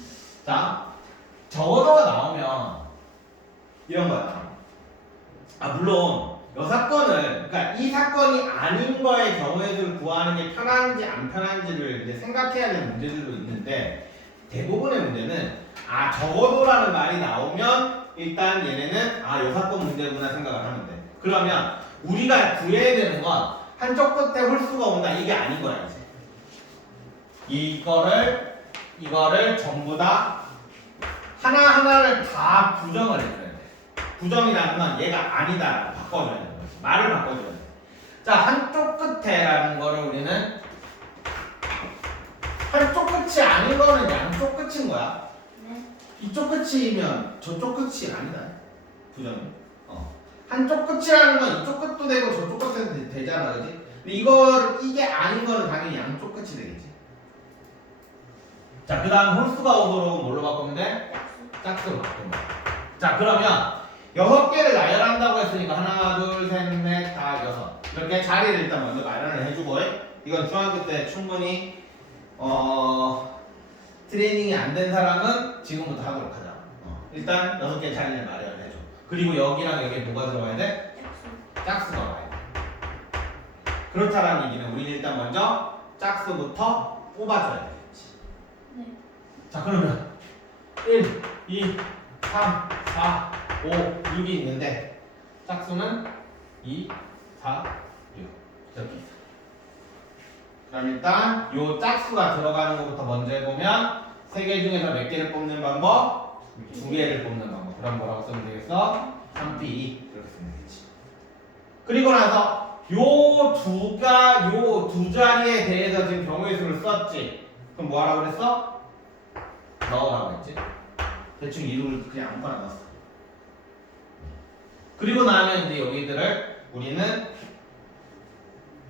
자, 적어도가 나오면 이런 거야. 아, 물론 여사건을, 그러니까 이 사건이 아닌 거의 경우의 수를 구하는 게 편한지 안 편한지를 이제 생각해야 되는 문제들도 있는데, 대부분의 문제는 아, 적어도라는 말이 나오면 일단 얘네는 아, 여사건 문제구나 생각을 하면 돼. 그러면 우리가 구해야 되는 건 한쪽 끝에 홀수가 온다, 이게 아닌 거야 이제. 이거를 전부 다 하나하나를 다 부정을 해줘야 돼. 부정이라는 건 얘가 아니다 바꿔줘야 되는 거지. 말을 바꿔줘야 돼. 자, 한쪽 끝에라는 거를 우리는 한쪽 끝이 아닌 거는 양쪽 끝인 거야. 네. 이쪽 끝이면 저쪽 끝이 아니다. 부정이. 한쪽 끝이라는 건 이쪽 끝도 되고 저쪽 끝도 되잖아, 그지? 근데 이게 아닌 거는 당연히 양쪽 끝이 되겠지. 자, 그 다음 홀수가 오도록 뭘로 바꾸면 돼? 짝수로 바꾸면 돼. 자, 그러면 6개를 나열한다고 했으니까 하나, 둘, 셋, 넷, 다, 6. 이렇게 자리를 일단 먼저 마련을 해주고 이건 중학교 때 충분히 트레이닝이 안 된 사람은 지금부터 하도록 하자. 일단 6개 자리를 마련을 해줘. 그리고 여기랑 여기에 뭐가 들어가야 돼? 짝수가 와야 돼. 그렇다라는 얘기는 우리는 일단 먼저 짝수부터 뽑아줘야 되겠지. 네. 자, 그러면 1, 2, 3, 4, 5, 6이 있는데 짝수는 2, 4, 6 이렇게 있어. 그럼 일단 요 짝수가 들어가는 것부터 먼저 해보면 3개 중에서 몇 개를 뽑는 방법? 2개를 뽑는 방법. 그럼 뭐라고 쓰면 되겠어? 3P 이렇게 쓰면 되겠지. 그리고 나서 요 두 자리에 대해서 지금 경우의 수를 썼지. 그럼 뭐 하라고 그랬어? 넣으라고 했지. 대충 이름을 그냥 아무거나 넣었어. 그리고 나면 이제 여기들을 우리는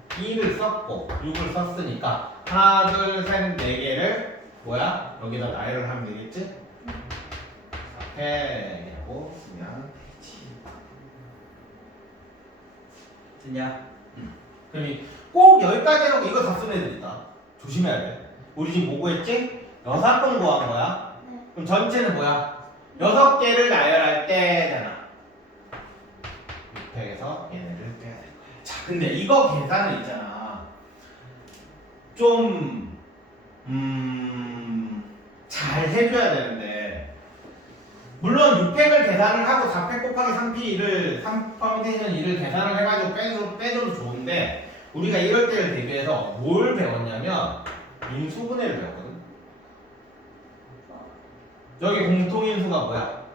2를 썼고 6을 썼으니까 하나, 둘, 셋, 4개를 뭐야? 여기다 나열을 하면 되겠지? 4개라고 쓰면 되지. 됐냐? 그럼 꼭 여기까지 해놓고 이거 다 쓰는 애들 있다. 조심해야 돼. 우리 지금 뭐고 했지? 6번 구한 거야. 네. 그럼 전체는 뭐야? 6개를 나열할 때잖아. 600에서 얘네를 빼야 될 거야. 자, 근데 이거 계산을 있잖아. 좀 잘 해줘야 되는데 물론 600을 계산을 하고 4팩 곱하기 3P를 3퍼미테이션 2를 계산을 해가지고 빼줘도 좋은데 우리가 이럴 때를 대비해서 뭘 배웠냐면 인수분해를 배웠거든. 여기 공통인수가 뭐야?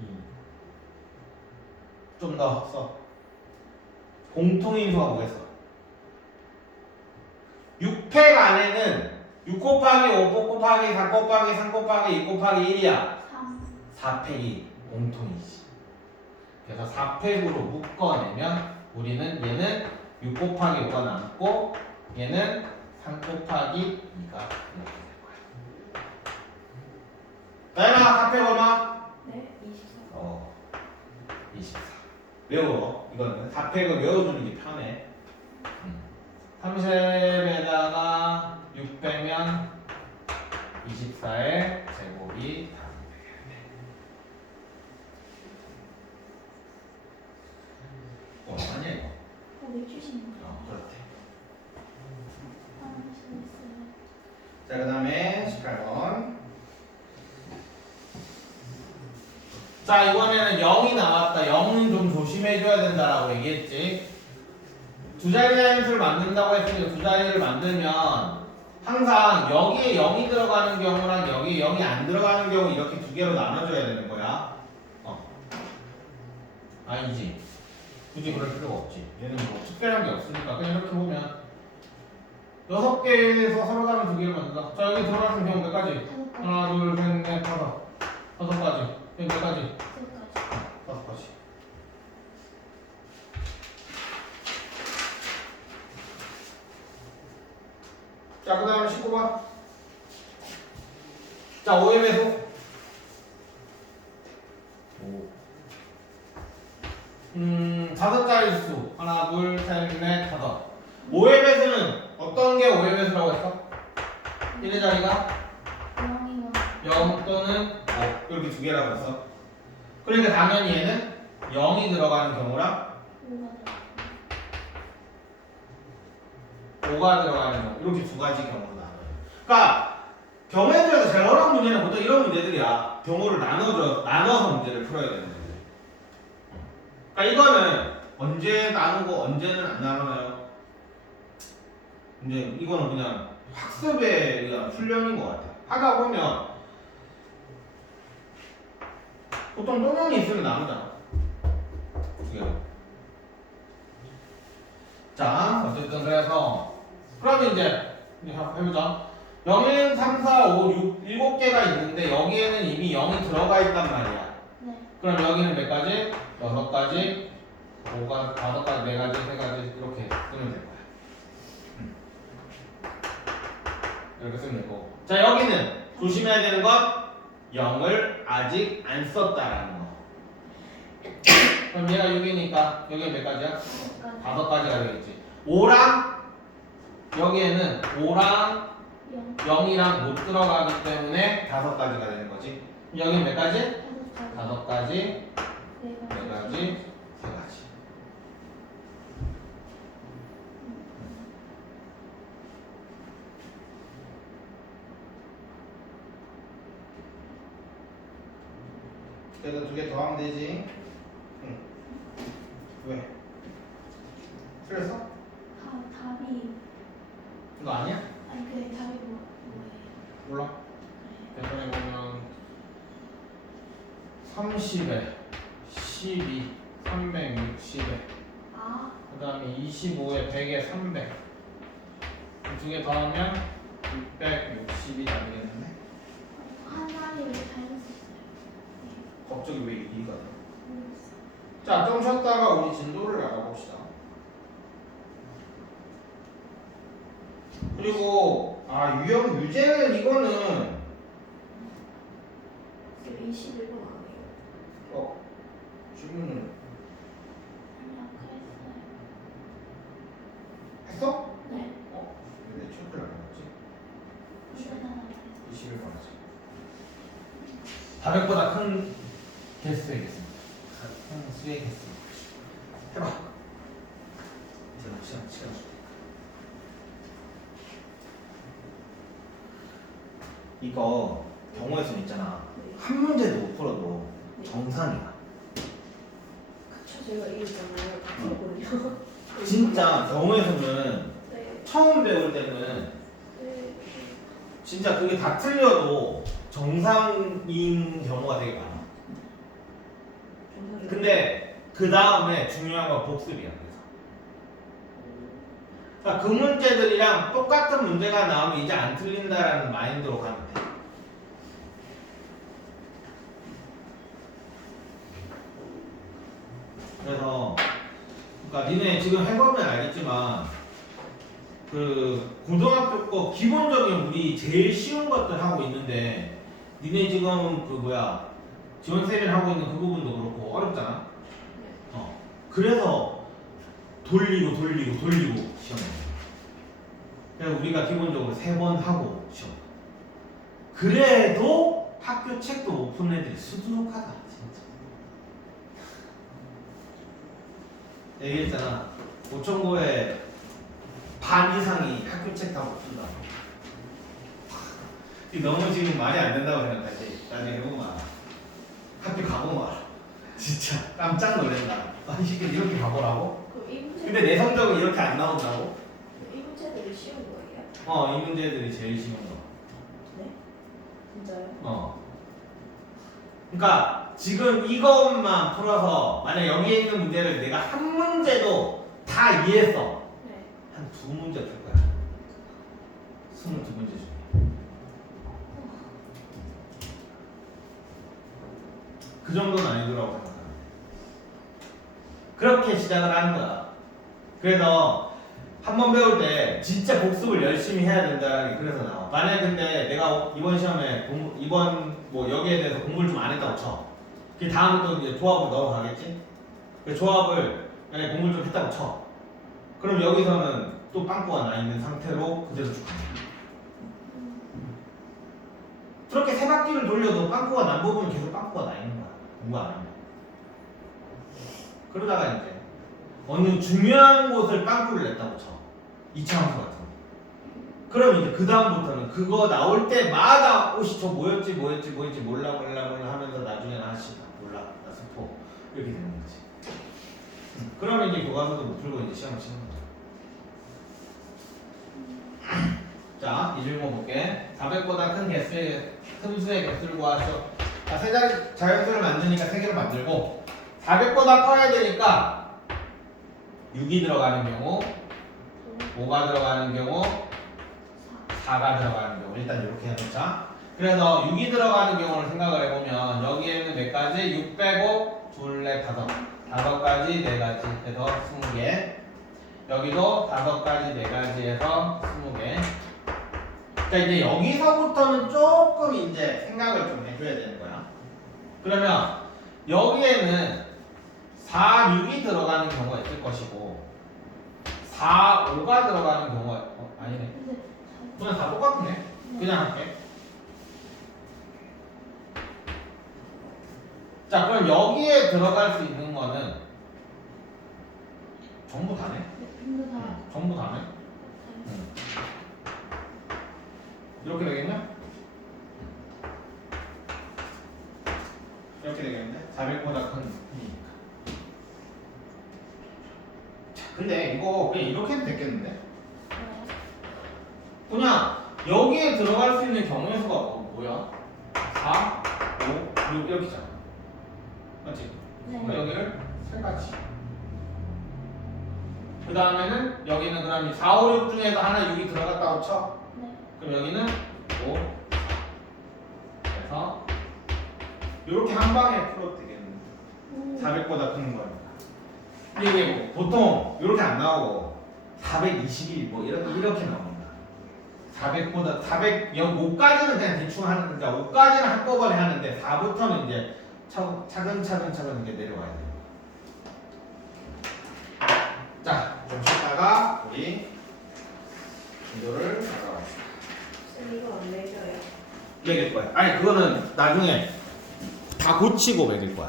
2. 좀 더 써. 공통인수가 뭐겠어? 6팩 안에는 6 곱하기 5 곱하기 4 곱하기 3 곱하기 2 곱하기 1이야. 4팩이 공통이지. 그래서 4팩으로 묶어내면 우리는 얘는 6 곱하기 5가 남고 얘는 3 곱하기 2가 이렇게 될 거야. 나연아 4팩 얼마? 네, 24. 24. 외워. 이거는 4팩을 외워주는 게 편해. 30에다가 6 빼면 24의 제곱이 다 아니야 이거. 왜 주시는 거예요? 그렇대. 아, 재밌어요. 자, 그 다음에 18번. 자, 이번에는 0이 나왔다. 0은 좀 조심해줘야 된다라고 얘기했지. 두 자리 자연수를 만든다고 했으니까 두 자리를 만들면 항상 여기에 0이 들어가는 경우랑 여기에 0이 안 들어가는 경우 이렇게 두 개로 나눠줘야 되는 거야. 아니지. 굳이 그럴 필요가 없지. 얘는 뭐 특별한 게 없으니까 그냥 이렇게 보면 6개에서 서로 다른 두 개를 만든다. 자, 여기 들어가는 경우 몇 가지? 하나, 둘, 셋, 넷, 다섯. 5가지. 몇 가지? 5가지. 자, 그 다음에 19번. 자, 5의 배수. 5자리 수. 하나, 둘, 셋, 넷, 5. 5의 배수는 어떤 게 5의 배수라고 했어? 1의 자리가 0 또는 5. 이렇게 두 개라고 했어. 그러니까 당연히 얘는 0이 들어가는 경우랑 5가 들어가는 경우. 이렇게 두 가지 경우로 나눠요. 그러니까 경우에 대해서 제일 어려운 문제는 보통 이런 문제들이야. 경우를 나눠서 문제를 풀어야 되는 거지. 그러니까 이거는 언제 나누고 언제는 안 나눠요. 이제 이거는 그냥 학습에 의한 훈련인 것 같아. 하다 보면 보통 또명이 있으면 나누잖아. 두 개로. 자, 어쨌든 그래서 그러면 이제 해보자. 0, 1, 3, 4, 5, 6, 7개가 있는데 여기에는 이미 0이 들어가 있단 말이야. 네. 그럼 여기는 몇 가지? 6가지, 5가, 5가지, 4가지, 3가지 이렇게 쓰면 될 거야. 이렇게 쓰면 되고. 자, 여기는 조심해야 되는 건 0을 아직 안 썼다라는 거. 그럼 얘가 6이니까 여기 몇 가지야? 5가지가 되겠지. 5랑 여기에는 5랑 0이랑 못 들어가기 때문에 5가지가 되는 거지. 여기 몇 가지? 5가지, 4가지, 3가지. 그래서 2개 더하면 되지. 응. 왜? 틀렸어? 답이 이거 아니야? 아니 그 답이 뭐예요? 몰라. 대본에 보면 30에 12, 360에 아 그 다음에 25에 100에 300 두 개 더하면 660이 되겠네. 하나를 왜 잘못했어요? 갑자기 왜 2가 돼? 모르겠어요. 자, 좀 쉬었다가 우리 진도를 알아봅시다. 그리고 유형 유제는 이거는 21번 아니에요? 질문을 아니 아까 했어요. 했어? 네. 왜 체크를 안 해봤지? 이거 하나 21번 하지. 400보다 큰 개수이겠습니다. 큰 수의 개수. 해봐. 제가 시간 줄게. 이거 경우의 수는 있잖아. 네. 한 문제도 못 풀어도 정상이야. 그쵸, 제가 이겼잖아요. 다 풀었거든요. 진짜 경우의 수는 네. 처음 배울 때는 네. 진짜 그게 다 틀려도 정상인 경우가 되게 많아. 근데 그 다음에 중요한 건 복습이야. 그래서 그 문제들이랑 똑같은 문제가 나오면 이제 안 틀린다라는 마인드로 가면 돼. 그래서 그러니까 니네 지금 해보면 알겠지만 그 고등학교 거 기본적인 우리 제일 쉬운 것들 하고 있는데 니네 지금 그 뭐야 지원 세미를 하고 있는 그 부분도 그렇고 어렵잖아. 그래서 돌리고 시험해. 그래서 우리가 기본적으로 3번 하고 시험. 그래도 학교 책도 못 푸는 애들이 수두룩하다 진짜. 얘기했잖아. 5,900에 반 이상이 학교 책 다 못 푼다. 너무 지금 말이 안 된다고 생각하지. 나중에 해보면 학교 가보면 진짜 깜짝 놀란다. 아니 이렇게 가보라고? 그럼 이 문제 근데 내 성적은 이렇게 안 나온다고? 이 문제들이 쉬운 거예요? 이 문제들이 제일 쉬운 거. 네? 진짜요? 그러니까 지금 이것만 풀어서 만약 여기에 있는 문제를 내가 한 문제도 다 이해했어. 네. 한 2문제 풀 거야. 22문제 중에. 그 정도는 아니더라고 생각하는데. 그렇게 시작을 하는 거야. 그래서 한 번 배울 때 진짜 복습을 열심히 해야 된다는 게 그래서 나와. 만약에 근데 내가 이번 시험에 이번 뭐 여기에 대해서 공부를 좀 안 했다고 쳐. 그 다음에 또 이제 조합을 넘어가겠지? 그 조합을 만약에 공부를 좀 했다고 쳐. 그럼 여기서는 또 빵꾸가 나 있는 상태로 그대로 쭉 가는 거야. 그렇게 3바퀴를 돌려도 빵꾸가 난 부분은 계속 빵꾸가 나 있는 거야. 공부 안 하면. 그러다가 이제 어느 중요한 곳을 빵꾸를 냈다고 쳐. 2차 함수 같은 거. 그럼 이제 그 다음부터는 그거 나올 때마다 오씨 저 뭐였지 몰라 하면서 나중에 아씨 몰라 나 스포 이렇게 되는 거지. 그러면 이제 교과서도 못 풀고 이제 시험을 치는 거야. 자, 이 질문 볼게. 400보다 큰 수의 개수를 구하시오. 자, 세 자리 자연수를 만드니까 3개로 만들고 400보다 커야 되니까 6이 들어가는 경우 5가 들어가는 경우 4가 들어가는 경우 일단 이렇게 해놓자. 그래서 6이 들어가는 경우를 생각을 해보면 여기에는 몇 가지? 6 빼고 2, 4, 5 가지 4가지 해서 20개. 여기도 5가지 4가지 해서 20개. 자, 이제 여기서부터는 조금 이제 생각을 좀 해줘야 되는 거야. 그러면 여기에는 4, 6이 들어가는 경우가 있을 것이고 4, 5가 들어가는 경우가 아니네. 근데 그냥 다 똑같네. 그냥 할게. 자, 그럼 여기에 들어갈 수 있는 거는 전부 다네. 근데 다 전부 다네. 이렇게 되겠네? 이렇게 되겠네? 400보다 큰 2니까. 자, 근데 이거 그냥 이렇게 해도 됐겠는데? 그냥 여기에 들어갈 수 있는 경우의 수가 뭐야? 4, 5, 6 이렇게잖아. 맞지? 그러니까 여기를 세 가지. 그 다음에는 여기는 그럼 4, 5, 6 중에서 하나 6이 들어갔다고 쳐. 네. 그럼 여기는 5. 그래서 이렇게 한 방에 풀어도 되겠는데. 400보다 큰 거니까. 근데 이게 뭐 보통 이렇게 안 나오고 421 뭐 이렇게 나옵니다. 400보다 400 5까지는 그냥 대충 하는 거니까 5까지는 한꺼번에 하는데 4부터는 이제 차근차근 이렇게 내려와야 돼요. 자, 좀 쉬다가 우리 기도를 나가봅시다. 쌤 이거 안 매겨요. 매길 거야. 아니 그거는 나중에 다 고치고 매길 거야.